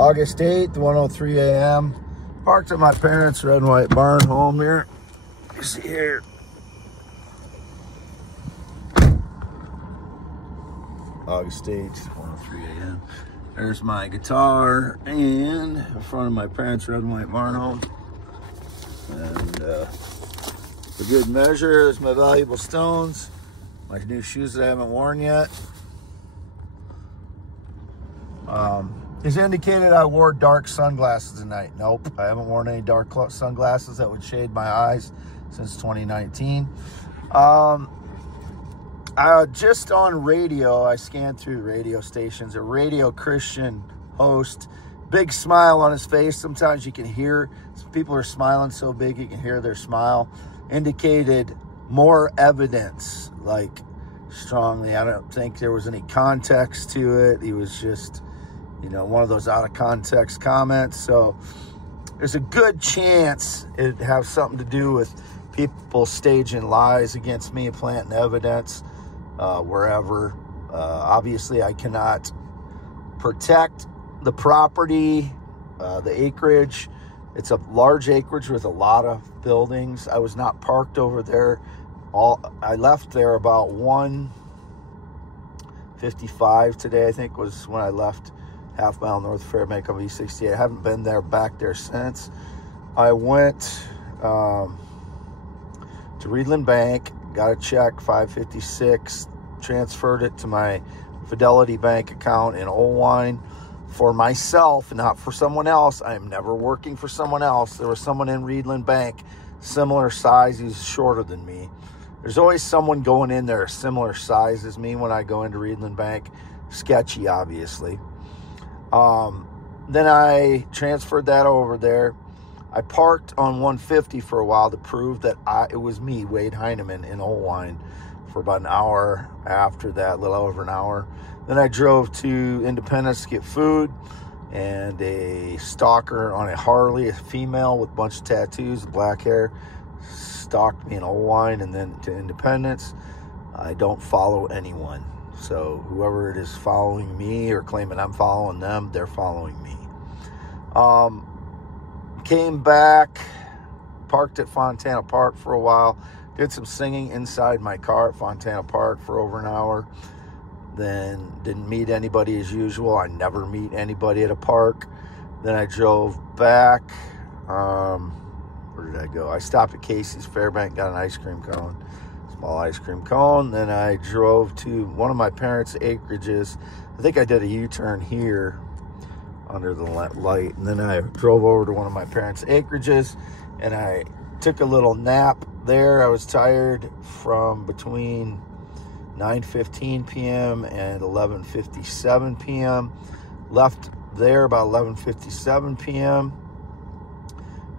August 8th, 1:03 a.m. Parked at my parents' red and white barn home here. You see here. August 8th, 1:03 a.m. There's my guitar and in front of my parents' red and white barn home. And for good measure, there's my valuable stones. My new shoes that I haven't worn yet. It's indicated I wore dark sunglasses tonight. Nope, I haven't worn any dark sunglasses that would shade my eyes since 2019. Just on radio, I scanned through radio stations. A radio Christian host, big smile on his face. Sometimes you can hear, some people are smiling so big you can hear their smile. Indicated more evidence, like strongly. I don't think there was any context to it. He was just, one of those out of context comments. So there's a good chance it has something to do with people staging lies against me, planting evidence wherever. Obviously, I cannot protect the property, the acreage. It's a large acreage with a lot of buildings. I was not parked over there. I left there about 1:55 today, I think, was when I left. Half mile north of Fairbanks on E68. I haven't been back there since. I went to Reedland Bank, got a check, $556, transferred it to my Fidelity Bank account in Owine for myself, not for someone else. I am never working for someone else. There was someone in Reedland Bank, similar size. He's shorter than me. There's always someone going in there similar size as me when I go into Reedland Bank. Sketchy, obviously. Then I transferred that over there. I parked on 150 for a while to prove that it was me, Wade Heineman, in Owine for about an hour after that, a little over an hour. Then I drove to Independence to get food, and a stalker on a Harley, a female with a bunch of tattoos, black hair, stalked me in Owine and then to Independence. I don't follow anyone. So whoever it is following me or claiming I'm following them, they're following me. Came back, parked at Fontana Park for a while, did some singing inside my car at Fontana Park for over an hour. Then didn't meet anybody as usual. I never meet anybody at a park. Then I drove back. Where did I go? I stopped at Casey's Fairbank, got an ice cream cone. Small ice cream cone. Then I drove to one of my parents' acreages. I think I did a U-turn here under the light. And then I drove over to one of my parents' acreages and I took a little nap there. I was tired from between 9:15 p.m. and 11:57 p.m. Left there about 11:57 p.m.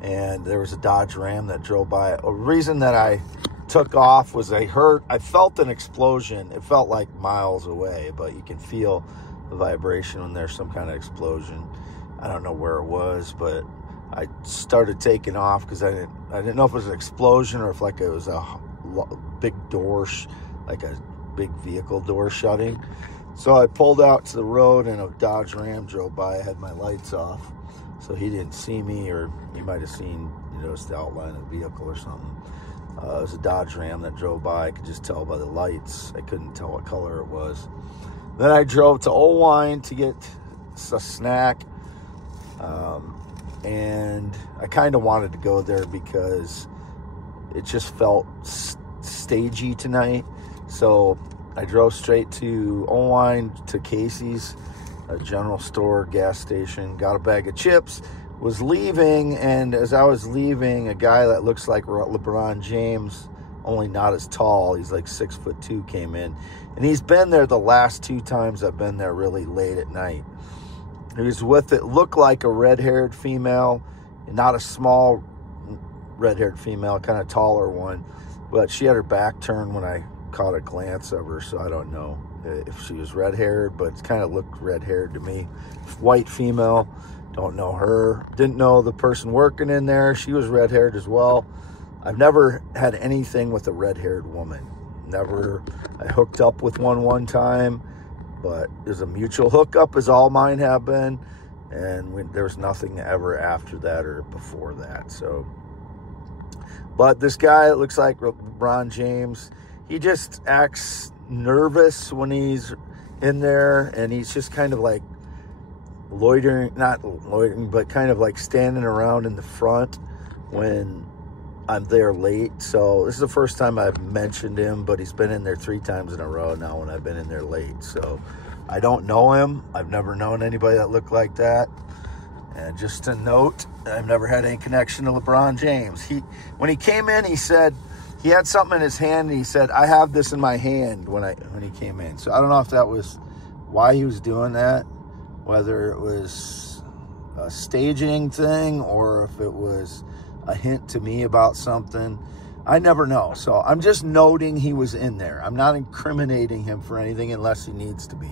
And there was a Dodge Ram that drove by. A reason that I took off was I felt an explosion. It felt like miles away, but you can feel the vibration when there's some kind of explosion. I don't know where it was, but I started taking off because I didn't know if it was an explosion or if like it was a big door, like a big vehicle door shutting. So I pulled out to the road and a Dodge Ram drove by. I had my lights off, so he didn't see me, or he might have seen, the outline of the vehicle or something. It was a Dodge Ram that drove by. I could just tell by the lights. I couldn't tell what color it was. Then I drove to Owine to get a snack. And I kind of wanted to go there because it just felt stagey tonight. So I drove straight to Owine to Casey's, a general store, gas station, got a bag of chips, was leaving, and as I was leaving, a guy that looks like LeBron James, only not as tall, he's like 6'2", came in, and he's been there the last 2 times I've been there really late at night. He was with it, looked like a red-haired female, not a small red-haired female, kind of taller one, but she had her back turned when I caught a glance of her, so I don't know if she was red-haired, but it kind of looked red-haired to me. White female. Don't know her. Didn't know the person working in there. She was red-haired as well. I've never had anything with a red-haired woman. Never. I hooked up with one time, but there's a mutual hookup, as all mine have been. And there was nothing ever after that or before that. So, but this guy, it looks like LeBron James, he just acts nervous when he's in there, and he's just kind of like not loitering, but kind of like standing around in the front when I'm there late. So this is the first time I've mentioned him, but he's been in there 3 times in a row now when I've been in there late. So I don't know him. I've never known anybody that looked like that. And just to note, I've never had any connection to LeBron James. When he came in, he said he had something in his hand, and he said, "I have this in my hand," when he came in. So I don't know if that was why he was doing that, whether it was a staging thing or if it was a hint to me about something. I never know. So I'm just noting he was in there. I'm not incriminating him for anything unless he needs to be.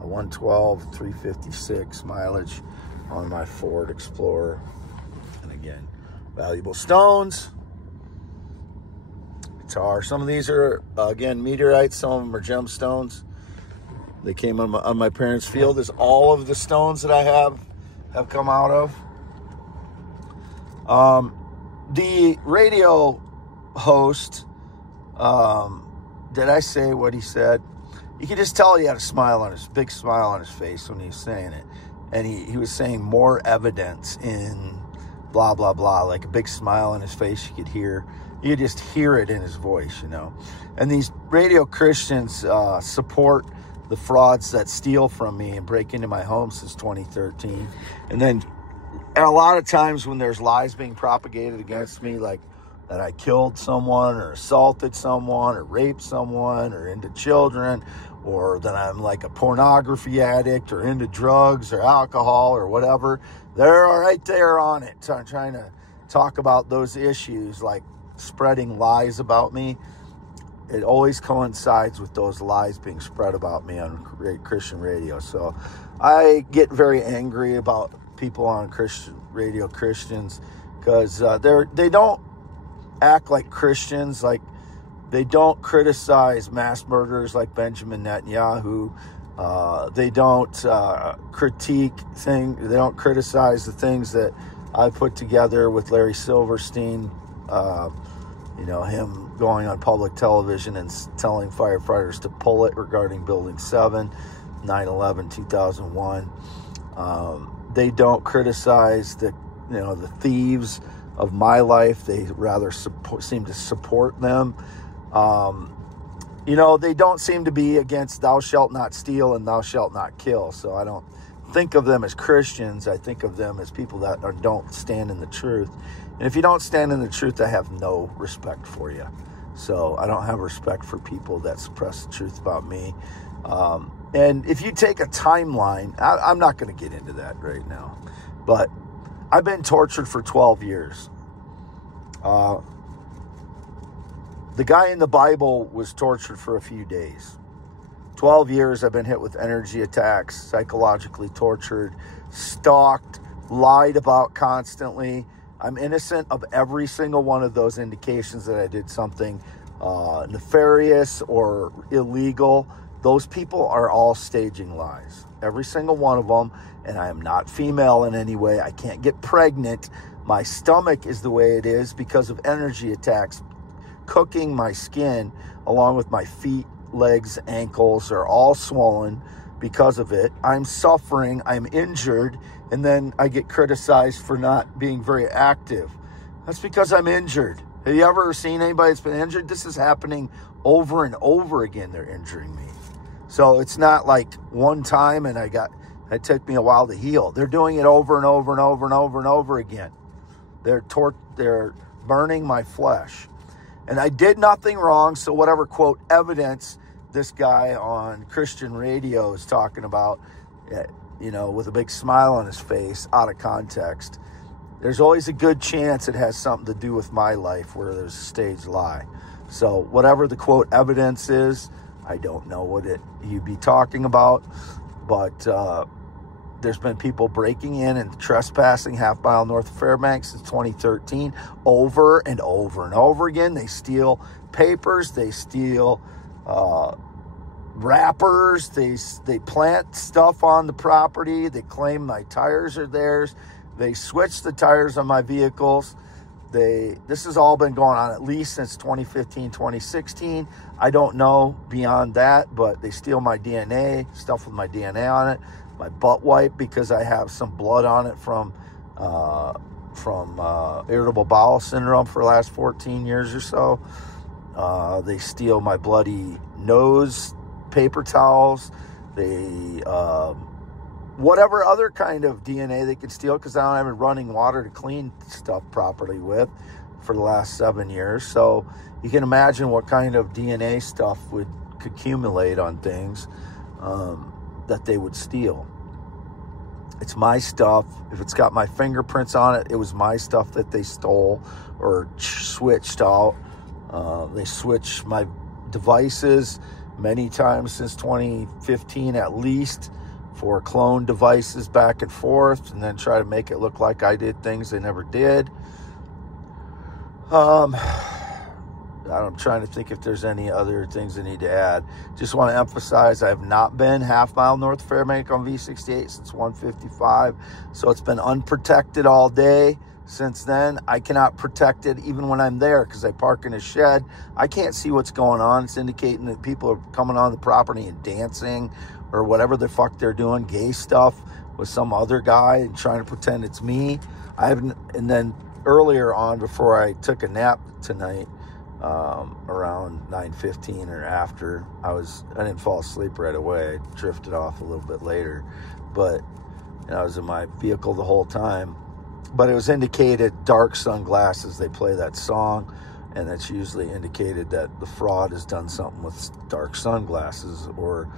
A 112, 356 mileage on my Ford Explorer. And again, valuable stones. Guitar. Some of these are, again, meteorites. Some of them are gemstones. They came on my parents' field. As all of the stones that I have come out of. The radio host, did I say what he said? You could just tell he had a big smile on his face when he was saying it. And he was saying more evidence in blah, blah, blah, like a big smile on his face. You could just hear it in his voice, you know. And these radio Christians support the frauds that steal from me and break into my home since 2013. And then a lot of times when there's lies being propagated against me, like that I killed someone or assaulted someone or raped someone or into children, or that I'm like a pornography addict or into drugs or alcohol or whatever, they're right there on it. So I'm trying to talk about those issues, like spreading lies about me. It always coincides with those lies being spread about me on Christian radio. So I get very angry about people on Christian radio, Christians, because they don't act like Christians. Like, they don't criticize mass murderers like Benjamin Netanyahu. They don't critique things. They don't criticize the things that I put together with Larry Silverstein. Him going on public television and telling firefighters to pull it regarding Building 7, 9/11, 2001. They don't criticize the thieves of my life. They rather seem to support them. They don't seem to be against thou shalt not steal and thou shalt not kill. So I don't think of them as Christians. I think of them as people that don't stand in the truth. And if you don't stand in the truth, I have no respect for you. So I don't have respect for people that suppress the truth about me. And if you take a timeline, I'm not going to get into that right now, but I've been tortured for 12 years. The guy in the Bible was tortured for a few days. 12 years I've been hit with energy attacks, psychologically tortured, stalked, lied about constantly. I'm innocent of every single one of those indications that I did something nefarious or illegal. Those people are all staging lies. Every single one of them. And I am not female in any way. I can't get pregnant. My stomach is the way it is because of energy attacks. Cooking my skin, along with my feet, legs, ankles, are all swollen because of it. I'm suffering. I'm injured. And then I get criticized for not being very active. That's because I'm injured. Have you ever seen anybody that's been injured? This is happening over and over again. They're injuring me. So it's not like one time and it took me a while to heal. They're doing it over and over and over and over and over again. They're burning my flesh. And I did nothing wrong, so whatever, quote, evidence this guy on Christian radio is talking about, with a big smile on his face, out of context, there's always a good chance it has something to do with my life where there's a staged lie. So whatever the, quote, evidence is, I don't know what you'd be talking about, but there's been people breaking in and trespassing half mile north of Fairbanks since 2013, over and over and over again. They steal papers, they steal wrappers. They plant stuff on the property. They claim my tires are theirs. They switch the tires on my vehicles. This has all been going on at least since 2015, 2016. I don't know beyond that, but they steal my DNA, stuff with my DNA on it, my butt wipe because I have some blood on it from irritable bowel syndrome for the last 14 years or so. They steal my bloody nose paper towels. They whatever other kind of DNA they can steal, because I don't have running water to clean stuff properly with for the last 7 years. So you can imagine what kind of DNA stuff could accumulate on things that they would steal. It's my stuff. If it's got my fingerprints on it, it was my stuff that they stole or switched out. They switch my devices many times since 2015 at least, for clone devices back and forth, and then try to make it look like I did things they never did. I'm trying to think if there's any other things I need to add. Just want to emphasize I have not been half mile north of Fairbank on V68 since 155, so it's been unprotected all day. Since then, I cannot protect it even when I'm there because I park in a shed. I can't see what's going on. It's indicating that people are coming on the property and dancing or whatever the fuck they're doing, gay stuff with some other guy and trying to pretend it's me. And then earlier on, before I took a nap tonight, around 9:15 or after, I didn't fall asleep right away. I drifted off a little bit later, but I was in my vehicle the whole time. But it was indicated dark sunglasses. They play that song, and it's usually indicated that the fraud has done something with dark sunglasses or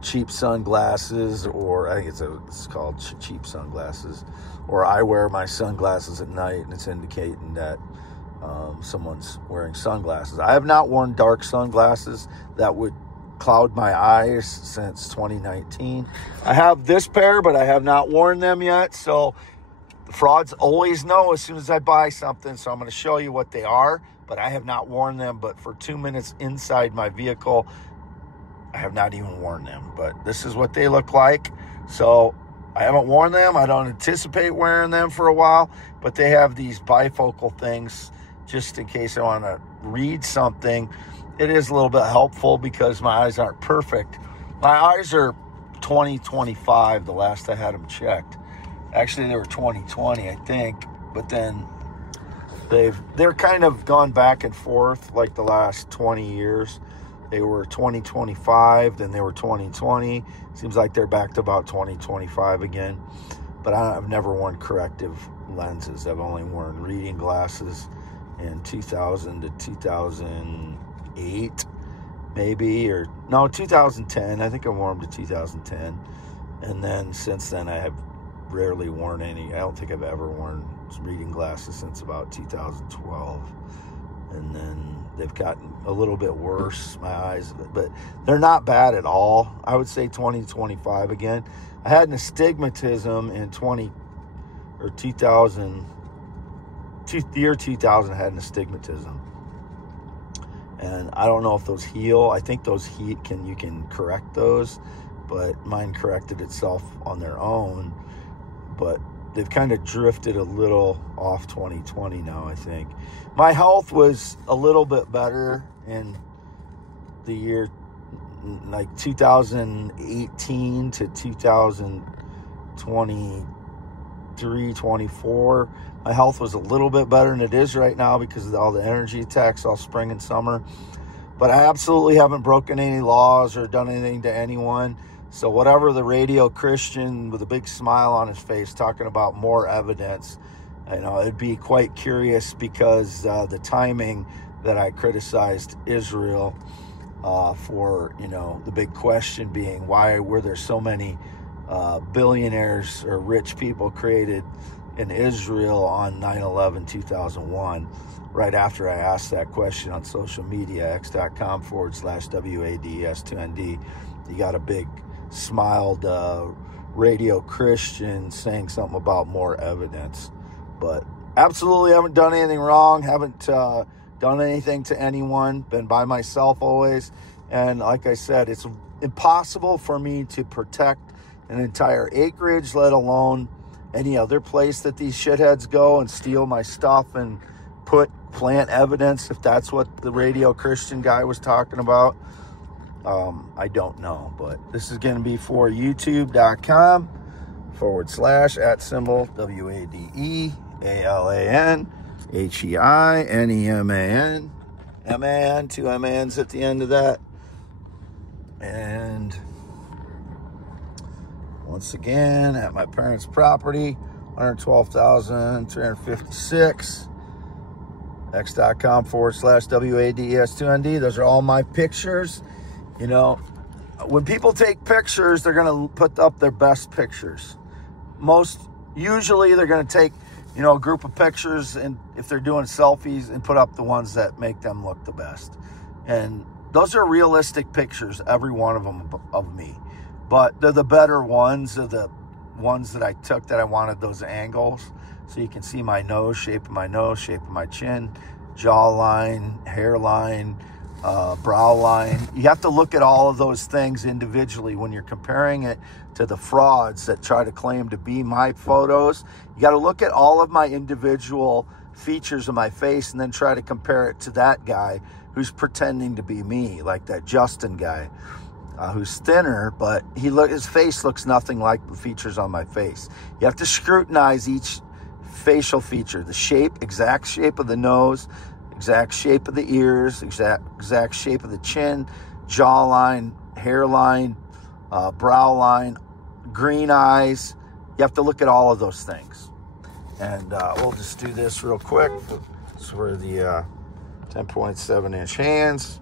cheap sunglasses, or I think it's called cheap sunglasses, or I wear my sunglasses at night, and it's indicating that someone's wearing sunglasses. I have not worn dark sunglasses that would cloud my eyes since 2019. I have this pair, but I have not worn them yet, so the frauds always know as soon as I buy something, so I'm going to show you what they are, but I have not worn them. But for 2 minutes inside my vehicle, I have not even worn them, but this is what they look like. So I haven't worn them. I don't anticipate wearing them for a while, but they have these bifocal things just in case I want to read something. It is a little bit helpful because my eyes aren't perfect. My eyes are 20/25, the last I had them checked. Actually, they were 20/20, I think, but then they're kind of gone back and forth like the last 20 years. They were 20/25, then they were 20/20. Seems like they're back to about 20/25 again. But I've never worn corrective lenses. I've only worn reading glasses in 2000 to 2008, maybe, or no, 2010. I think I wore them to 2010. And then since then, I have rarely worn any. I don't think I've ever worn reading glasses since about 2012. And then they've gotten a little bit worse, my eyes, but they're not bad at all. I would say 20/25 again. I had an astigmatism in 2000. The year 2000, I had an astigmatism. And I don't know if those heal. I think those you can correct those, but mine corrected itself on their own. But they've kind of drifted a little off 2020 now, I think. My health was a little bit better in the year like 2018 to 2023, 24. My health was a little bit better than it is right now because of all the energy attacks all spring and summer. But I absolutely haven't broken any laws or done anything to anyone. So whatever the radio Christian with a big smile on his face talking about more evidence, it'd be quite curious because the timing that I criticized Israel for, the big question being why were there so many billionaires or rich people created in Israel on 9/11, 2001, right after I asked that question on social media, x.com/WADS2ND. You got a big smiled radio Christian saying something about more evidence. But absolutely haven't done anything wrong, haven't done anything to anyone, been by myself always, And like I said, it's impossible for me to protect an entire acreage, let alone any other place that these shitheads go and steal my stuff and plant evidence, if that's what the radio Christian guy was talking about. I don't know, but this is going to be for youtube.com /WADEALANHEINEMAN. M-A-N, 2 M-A-N's at the end of that. And once again, at my parents' property, 112,356. X.com /WADES2ND. Those are all my pictures. You know, when people take pictures, they're going to put up their best pictures. Usually they're going to take, you know, a group of pictures, and if they're doing selfies, and put up the ones that make them look the best. And those are realistic pictures, every one of them, of me. But they're the better ones, are the ones that I took that I wanted those angles. So you can see my nose, shape of my nose, shape of my chin, jawline, hairline, brow line. You have to look at all of those things individually when you're comparing it to the frauds that try to claim to be my photos. You got to look at all of my individual features of my face and then try to compare it to that guy who's pretending to be me, like that Justin guy, who's thinner, but his face looks nothing like the features on my face. You have to scrutinize each facial feature, the shape, exact shape of the nose, exact shape of the ears, exact shape of the chin, jawline, hairline, brow line, green eyes. You have to look at all of those things. And we'll just do this real quick. This is for the 10.7 inch hands.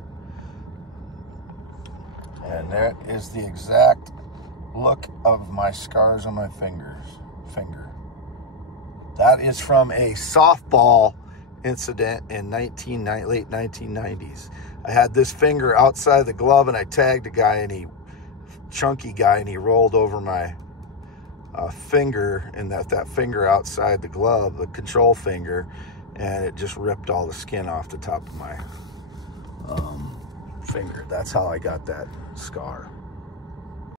And that is the exact look of my scars on my finger. That is from a softball incident in late 1990s. I had this finger outside the glove, and I tagged a guy, chunky guy, and he rolled over my finger, and that finger outside the glove, the control finger, and it just ripped all the skin off the top of my finger. That's how I got that scar.